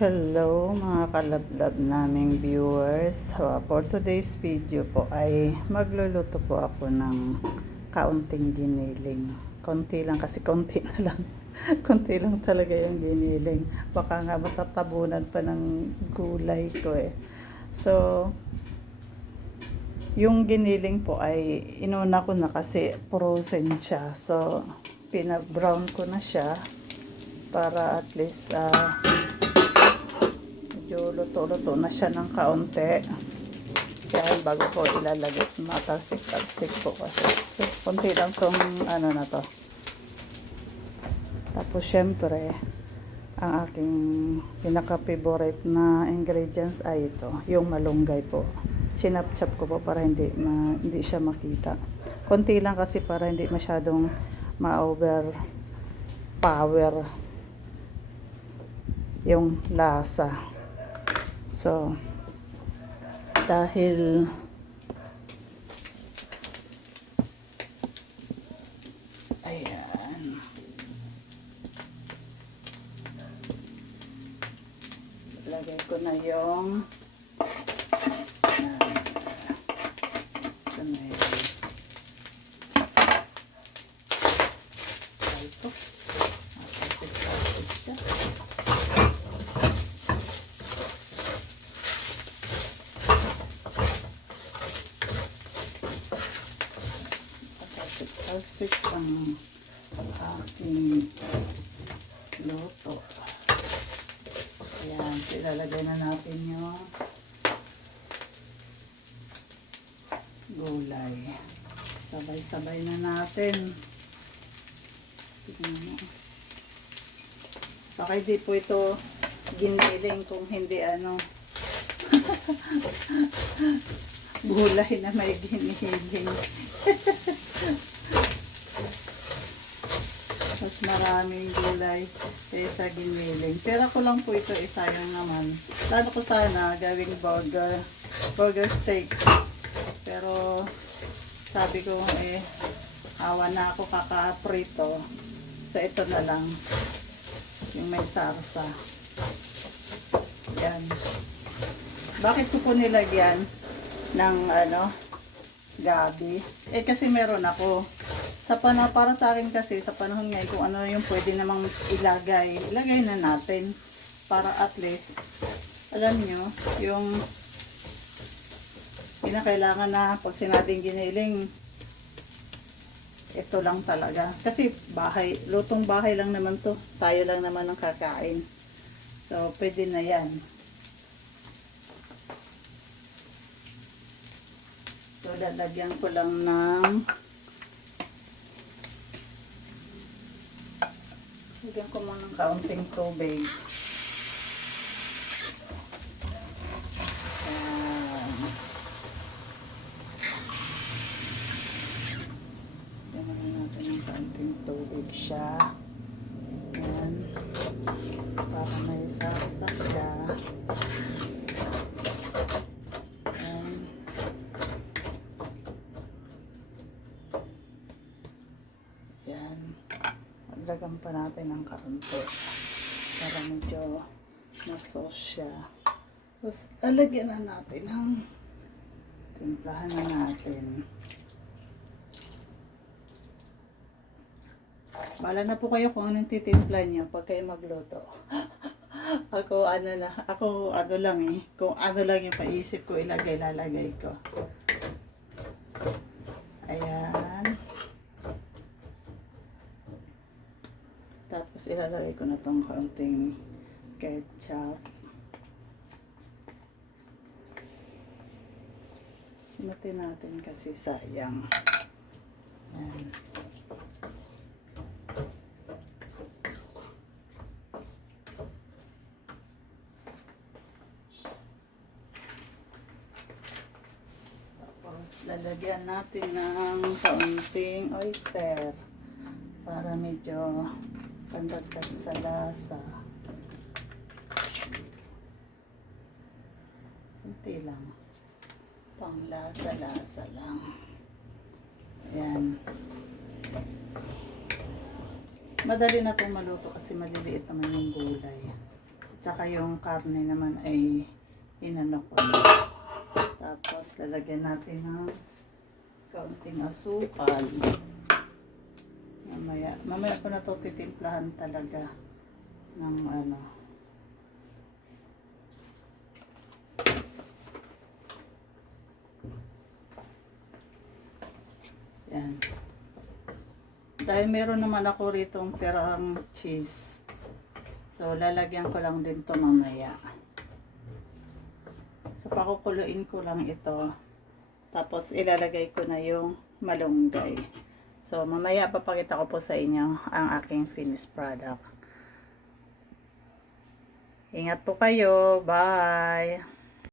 Hello mga kalablab naming viewers. For today's video po ay magluluto po ako ng kaunting giniling. Konti lang kasi konti na lang. Konti lang talaga yung giniling. Baka nga matatabunan pa ng gulay ko eh. So, yung giniling po ay inuna ko na kasi frozen siya. So, pinabrown ko na siya para at least medyo luto-luto na siya ng kaunti. Kaya bago ko ilalagay, matalsik-talsik po kasi. So, konti lang tong ano na to. Tapos syempre, ang aking pinaka-favorite na ingredients ay ito, yung malunggay po. Sinap-chop ko po para hindi siya makita. Konti lang kasi para hindi masyadong ma-overpower yung lasa. So, dahil ayan, lagay ko na yung talsik ang aking luto. Ayan, ilalagay na natin yung gulay. Sabay-sabay na natin. Tignan mo. Baka hindi po ito giniling kung hindi gulay na may giniling. Mas maraming gulay kaysa giniling. Pero ko lang po ito, isayang naman. Plano ko sana gawing burger steak. Pero sabi ko awa na ako kaka-prito. So ito na lang. Yung may sarsa. Yan. Bakit ko po nilagyan ng gabi? Kasi meron ako. Para sa akin kasi sa panahon ngayon kung ano yung pwede namang ilagay na natin para at least alam nyo yung kinakailangan na pag sinabing giniling ito lang talaga kasi lutong bahay lang naman to, tayo lang naman ang kakain, so pwede na yan. So lalagyan ko lang lagyan ko muna ng kaunting tubig. Lagyan natin ng kaunting tubig siya. Ayan. Para may sarsa siya. Ayan. Lagyan pa natin ng kaunti para medyo na-sauce siya. Tapos lalagyan na natin ng timplahan na natin. Bahala na po kayo kung anong titimpla niyo pag kayo magluto. Ako lang kung ano lang yung paisip ko lalagay ko. Ayan. Tapos ilalagay ko na tong kaunting ketchup. Simutin natin kasi sayang. Ayan. Tapos lalagyan natin ng kaunting oyster para medyo pandagdag sa lasa. Kunti lang. Pang lasa-lasa lang. Ayan. Madali na pong maluto kasi maliliit naman yung gulay. Tsaka yung karne naman ay inano ko. Tapos lalagyan natin ng kaunting asukal. Mamaya ko na to titimplahan talaga ng ano. Yan. Dahil meron naman ako ritong tirang cheese. So, lalagyan ko lang din to mamaya. So, pakukuluin ko lang ito. Tapos, ilalagay ko na yung malunggay. So, mamaya papakita ko po sa inyo ang aking finished product. Ingat po kayo. Bye!